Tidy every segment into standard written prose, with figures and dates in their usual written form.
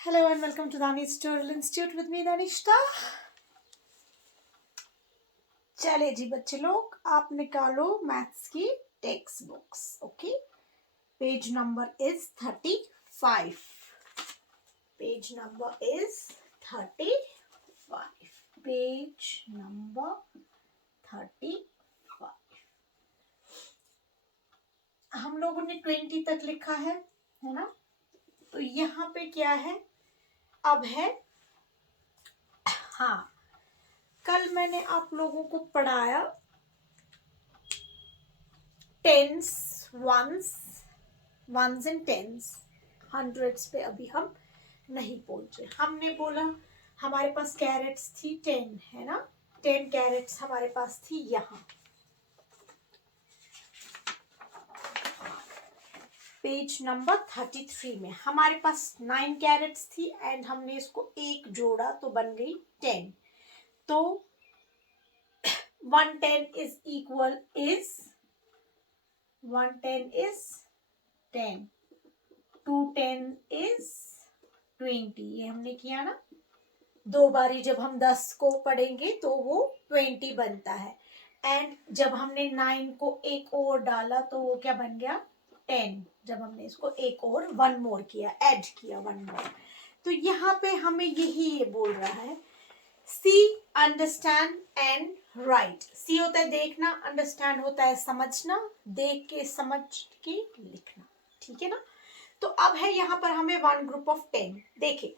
Hello and welcome to Dani's Tutorial Institute with me Danishta। चले जी बच्चे लोग, आप निकालो मैथ्स की text books. Okay, page number is 35। Page number is 35। Page number 35। हम लोगों ने 20 तक लिखा है ना। तो यहाँ पे क्या है, अब है, हाँ, कल मैंने आप लोगों को पढ़ाया tense, once and tense. Hundreds पे अभी हम नहीं पहुंचे। हमने बोला हमारे पास कैरेट्स थी 10, है ना। 10 कैरेट्स हमारे पास थी यहाँ। पेज नंबर 33 में हमारे पास 9 कैरेट्स थी एंड हमने इसको एक जोड़ा तो बन गई 10। तो 110 is equal is 110 is 10, 210 is 20। ये हमने किया ना, दो बारी जब हम 10 को पढ़ेंगे तो वो 20 बनता है। एंड जब हमने 9 को एक और डाला तो वो क्या बन गया 10। जब हमने इसको एक और वन मोर किया, ऐड किया वन मोर। तो यहाँ पे हमें यही ये बोल रहा है, सी अंडरस्टैंड एंड राइट। सी होता है देखना, अंडरस्टैंड होता है समझना, देख के समझ के लिखना, ठीक है ना। तो अब है यहाँ पर हमें वन ग्रुप ऑफ 10। देखिए,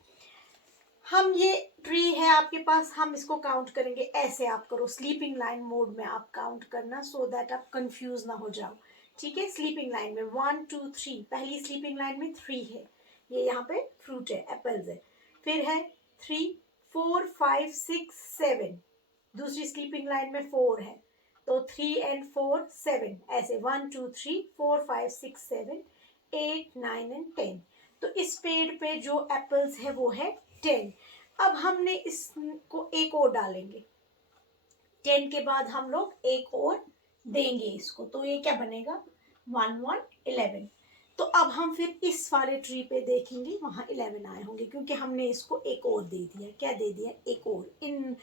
हम ये ट्री है आपके पास, हम इसको काउंट करेंगे। ऐसे आप करो, स्लीपिंग लाइन मोड में आप काउंट करना, सो दैट आप कंफ्यूज ना हो जाओ, ठीक है। स्लीपिंग लाइन में 1 2 3, पहली स्लीपिंग लाइन में 3 है, ये यहाँ पे फ्रूट है, एप्पल्स है। फिर है 3 4 5 6 7, दूसरी स्लीपिंग लाइन में 4 है, तो 3 and 4 7, ऐसे 1 2 3 4 5 6 7 8 9 and 10। तो इस पेड़ पे जो एप्पल्स है वो है 10। अब हमने इसको एक और डालेंगे, 10 के बाद हम लोग एक और देंगे इसको, तो ये क्या बनेगा 1 1 11। तो अब हम फिर इस वाले ट्री पे देखेंगे, वहाँ 11 आए होंगे क्योंकि हमने इसको एक और दे दिया। क्या दे दिया, एक और। इन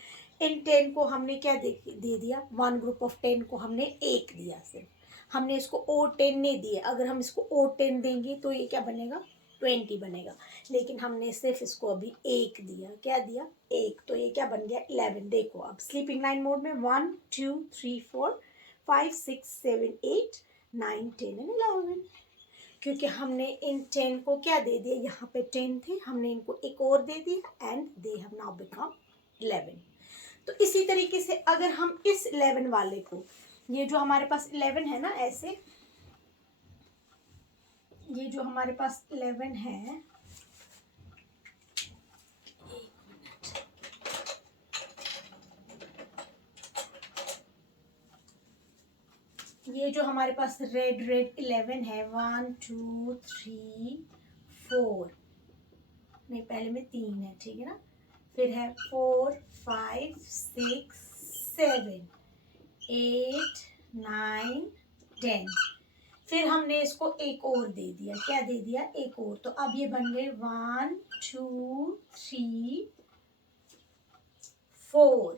10 को हमने क्या दे दिया, वन ग्रुप ऑफ 10 को हमने एक दिया, सिर्फ हमने इसको और 10 नहीं दिए। अगर हम इसको और 10 देंगे तो ये क्या बनेगा 20 बनेगा, लेकिन हमने सिर्फ इसको अभी एक दिया। क्या दिया, एक, तो ये क्या बन गया 11। देखो अब स्लीपिंग लाइन मोड में 1 2 3 4 5 6 7 8 9 10 and 11, क्योंकि हमने इन 10 को क्या दे दिया, यहाँ पे 10 थे, हमने इनको एक और दे दिया and they have now become 11। तो इसी तरीके से अगर हम इस 11 वाले को, ये जो हमारे पास 11 है ना, ऐसे ये जो हमारे पास 11 है, ये जो हमारे पास रेड 11 है, 1 2 3 4, नहीं पहले में 3 है, ठीक है ना। फिर है 4 5 6 7 8 9 10। फिर हमने इसको एक और दे दिया। क्या दे दिया, एक और। तो अब ये बन गए 1 2 3 4।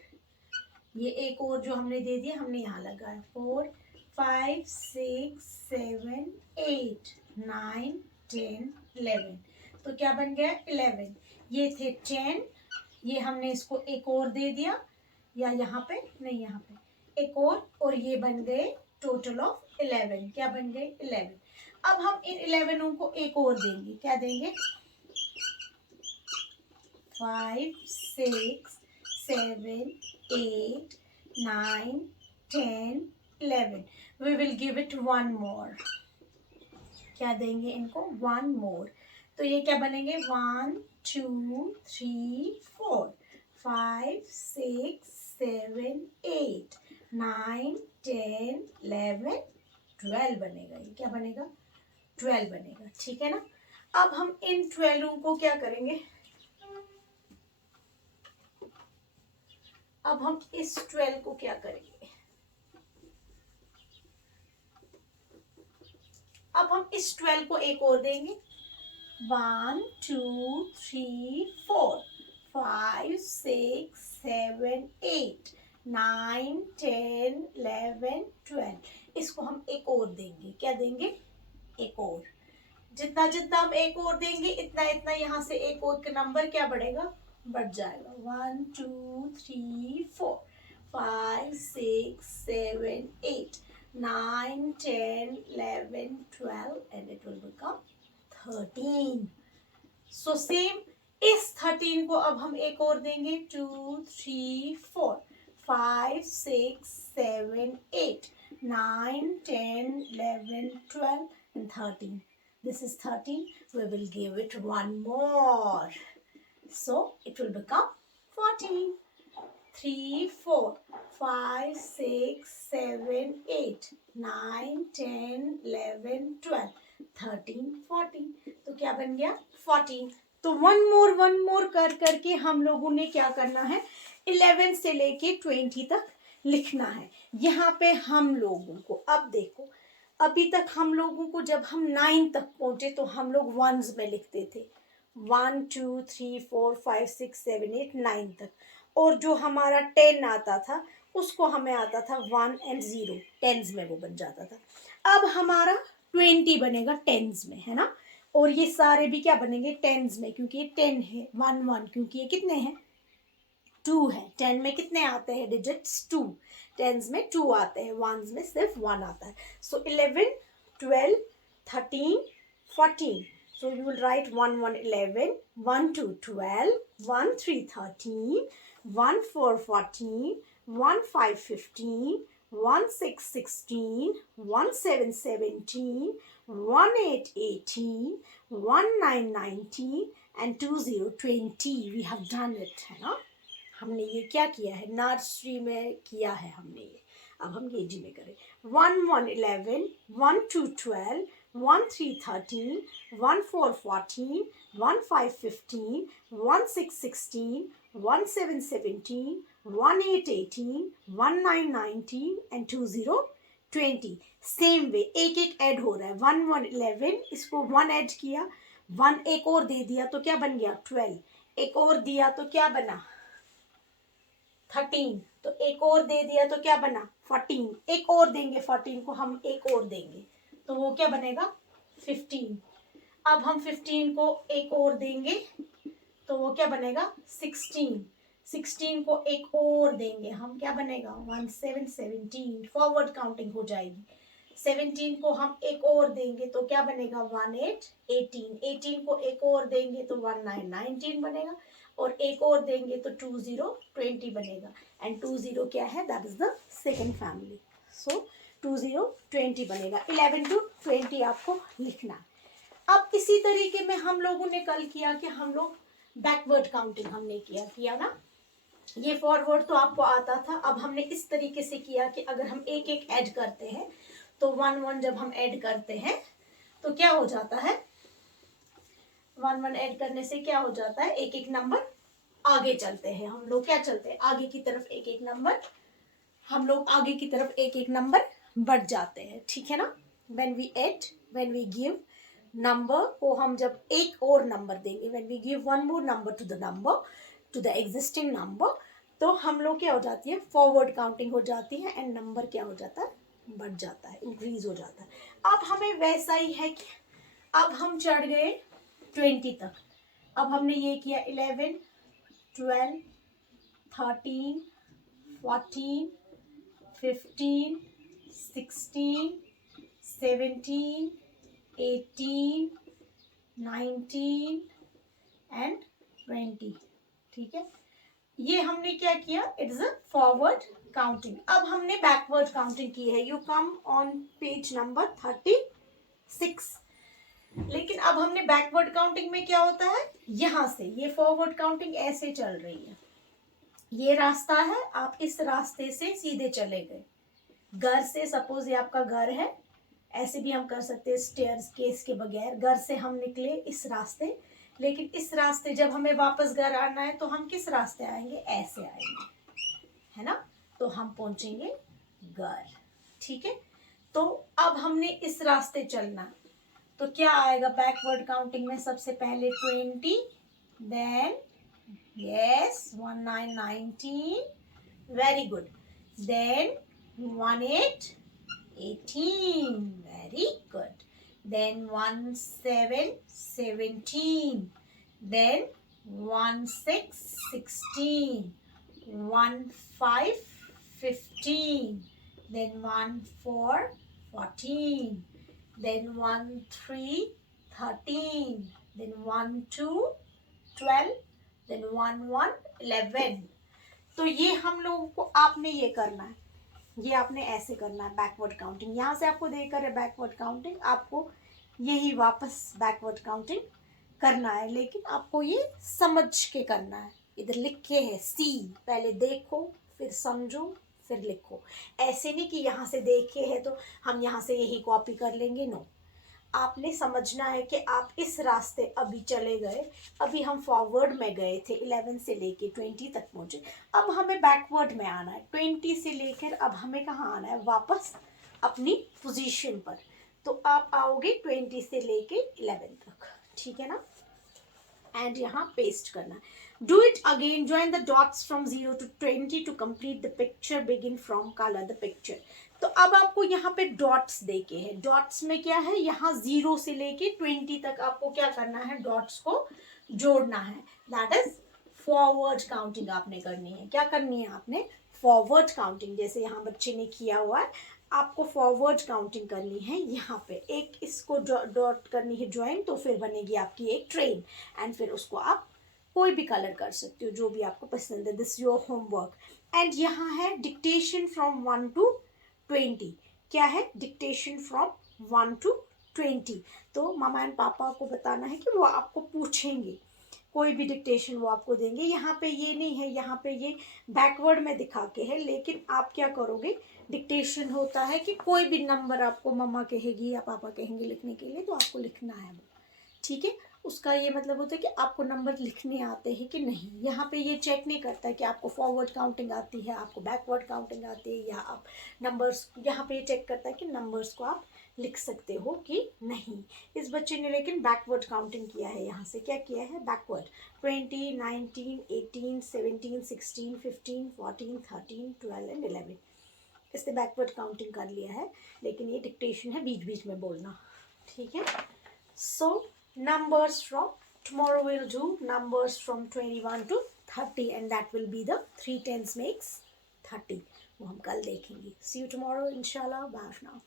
ये एक और जो हमने दे दिया, हमने यहाँ लगाया 4 5 6 7 8 9 10 11। तो क्या बन गया 11। ये थे 10, ये हमने इसको एक और दे दिया, या यहाँ पे नहीं, यहाँ पे एक और ये बन गए टोटल ऑफ 11। क्या बन गए 11। अब हम इन 11 को एक और देंगे। क्या देंगे, 5 6 7 8 9 10 11। We will give it one more। क्या देंगे इनको, one more। तो ये क्या बनेंगे 1 2 3 4 5 6 7 8 9 10 11 12 बनेगा। ये क्या बनेगा 12 बनेगा, ठीक है ना। अब हम इन 12 को क्या करेंगे, अब हम इस 12 को क्या करेंगे, अब हम इस 12 को एक और देंगे। 1 2 3 4 5 6 7 8 9 10 11 12। इसको हम एक और देंगे, क्या देंगे, एक और। जितना जितना हम एक और देंगे इतना इतना यहाँ से एक और का नंबर क्या बढ़ेगा, बढ़ जाएगा। 1 2 3 4 5 6 7 8 9 10 11 12 and it will become 13। So same इस 13 को अब हम एक और देंगे। 2 3 4 5 6 7 8 9 10 11 12 and 13। This is 13. We will give it one more. So it will become 14. 3 4 5 6 7 8 9 10 11 12 13 14। तो क्या बन गया, 14। तो वन मोर कर करके हम लोगों ने क्या करना है, 11 से लेके 20 तक लिखना है। यहाँ पे हम लोगों को, अब देखो, अभी तक हम लोगों को जब हम 9 तक पहुंचे तो हम लोग वंस में लिखते थे, 1 2 3 4 5 6 7 8 9 तक। और जो हमारा 10 आता था उसको हमें आता था 1 and 0, टेंस में वो बन जाता था। अब हमारा 20 बनेगा टेंस में, है ना। और ये सारे भी क्या बनेंगे, टेंस में, क्योंकि ये 10 है। 1 1 क्योंकि ये कितने हैं, 2 है। 10 में कितने आते हैं डिजिट्स, 2। टेंस में 2 आते हैं, वंस में सिर्फ 1 आता है। सो 11 12 13 14। So you will write 1 1 11, 1 2 12, 1 3 13, 1 4 14, 1 5 15, 1 6 16, 1 7 17, 1 8 18, 1 9 19 and 2 0 20। We have done it, है ना। हमने ये क्या किया है, नर्सरी में किया है हमने ये। अब हम केजी में करें। 1 1 11, 1 2 12, 1 3 13, 1 4 14, 1 5 15, 1 6 16, 1 7 17, 1 8 18, 1 9 19 and 2 0 20। सेम वे एक एक ऐड हो रहा है। 1 1 11, इसको 1 ऐड किया, 1 एक और दे दिया तो क्या बन गया, 12। एक और दिया तो क्या बना, 13। तो एक और दे दिया तो क्या बना, 14। एक और देंगे, 14 को हम एक और देंगे तो वो क्या बनेगा, 15। अब हम 15 को एक और देंगे तो वो क्या बनेगा, 16। 16 को एक और देंगे हम, क्या बनेगा, 1 7 17। फॉरवर्ड काउंटिंग हो जाएगी। 17 को हम एक और देंगे तो क्या बनेगा, 1 8 18। 18 को एक और देंगे तो 1 9 19 बनेगा। और एक और देंगे तो 2 0 20 बनेगा। एंड 2 0 क्या है, that is the second family. सो 2 0 20 बनेगा। 11 to 20 आपको लिखना है। अब इसी तरीके में हम लोगों ने कल किया कि हम लोग बैकवर्ड काउंटिंग हमने किया ना। ये फॉरवर्ड तो आपको आता था। अब हमने इस तरीके से किया कि अगर हम एक एक ऐड करते हैं तो 1 1 जब हम ऐड करते हैं तो क्या हो जाता है, 1 1 ऐड करने से क्या हो जाता है, एक एक नंबर आगे चलते हैं हम लोग। क्या चलते हैं, आगे की तरफ एक एक नंबर, हम लोग आगे की तरफ एक एक नंबर बढ़ जाते हैं, ठीक है ना। When we add, when we give number को हम जब एक और नंबर देंगे, when we give one more number to the number, to the existing number, तो हम लोग क्या हो जाती है, फॉरवर्ड काउंटिंग हो जाती है एंड नंबर क्या हो जाता है, बढ़ जाता है, इंक्रीज हो जाता है। अब हमें वैसा ही है कि अब हम चढ़ गए 20 तक। अब हमने ये किया 11 12 13 14 15 16 17 18 19 एंड 20, ठीक है। ये हमने क्या किया, इट्स अ फॉरवर्ड काउंटिंग। अब हमने बैकवर्ड काउंटिंग की है। You come on page number 36। लेकिन अब हमने बैकवर्ड काउंटिंग में क्या होता है, यहां से ये फॉरवर्ड काउंटिंग ऐसे चल रही है, ये रास्ता है, आप इस रास्ते से सीधे चले गए घर से। सपोज ये आपका घर है, ऐसे भी हम कर सकते हैं स्टेयर्स केस के बगैर। घर से हम निकले इस रास्ते, लेकिन इस रास्ते जब हमें वापस घर आना है तो हम किस रास्ते आएंगे, ऐसे आएंगे, है ना। तो हम पहुंचेंगे घर, ठीक है। तो अब हमने इस रास्ते चलना, तो क्या आएगा बैकवर्ड काउंटिंग में? सबसे पहले 20, then yes 19 19, very good, then 18 18, very good, then 17 17, then 16 16, 15 15, then 14 14, then 13 13, then 12 12, then 11 11। तो ये हम लोगों को आपने ये करना है, ये आपने ऐसे करना है बैकवर्ड काउंटिंग। यहाँ से आपको देकर है बैकवर्ड काउंटिंग, आपको यही वापस बैकवर्ड काउंटिंग करना है, लेकिन आपको ये समझ के करना है। इधर लिखे है सी, पहले देखो फिर समझो फिर लिखो। ऐसे नहीं कि यहाँ से देखे है तो हम यहाँ से यही कॉपी कर लेंगे, नो। आपने समझना है कि आप इस रास्ते अभी चले गए, अभी हम फॉरवर्ड में गए थे 11 से लेके 20 तक पहुँचे, अब हमें बैकवर्ड में आना है 20 से लेकर, अब हमें कहाँ आना है? वापस अपनी पोजीशन पर। तो आप आओगे 20 से लेके 11 तक, ठीक है ना? एंड यहाँ पेस्ट करना है। Do it again, join the dots from 0 to 20 to complete the picture, begin from colour the picture. तो अब आपको यहाँ पे डॉट्स देके है, डॉट्स में क्या है? यहाँ 0 से लेके 20 तक आपको क्या करना है? डॉट्स को जोड़ना है, दैट इज फॉरवर्ड काउंटिंग आपने करनी है। क्या करनी है आपने? Forward counting. जैसे यहाँ बच्चे ने किया हुआ है, आपको फॉरवर्ड काउंटिंग करनी है। यहाँ पे एक इसको डॉट करनी है ज्वाइन, तो फिर बनेगी आपकी एक ट्रेन, एंड फिर उसको आप कोई भी कलर कर सकते हो जो भी आपको पसंद है। This your homework. एंड यहाँ है डिक्टेशन फ्रॉम 1 to 20। क्या है? Dictation from 1 to 20। तो मामा एंड पापा को बताना है कि वो आपको पूछेंगे, कोई भी डिक्टेशन वो आपको देंगे। यहाँ पे ये नहीं है, यहाँ पे ये बैकवर्ड में दिखा के है, लेकिन आप क्या करोगे? डिक्टेशन होता है कि कोई भी नंबर आपको मम्मा कहेगी या पापा कहेंगे लिखने के लिए, तो आपको लिखना है वो, ठीक है? उसका ये मतलब होता है कि आपको नंबर लिखने आते हैं कि नहीं। यहाँ पे ये चेक नहीं करता है कि आपको फॉरवर्ड काउंटिंग आती है, आपको बैकवर्ड काउंटिंग आती है, या आप नंबर्स, यहाँ पे ये चेक करता है कि नंबर्स को आप लिख सकते हो कि नहीं। इस बच्चे ने लेकिन बैकवर्ड काउंटिंग किया है। यहाँ से क्या किया है? बैकवर्ड 20 19 18 17 16 15 14 13 12 एंड 11, इसने बैकवर्ड काउंटिंग कर लिया है, लेकिन ये डिक्टेशन है, बीच बीच में बोलना, ठीक है? सो numbers from, tomorrow we'll do numbers from 21 to 30, and that will be the 3 tens makes 30। वो हम कल देखेंगे। See you tomorrow inshallah. Bye for now.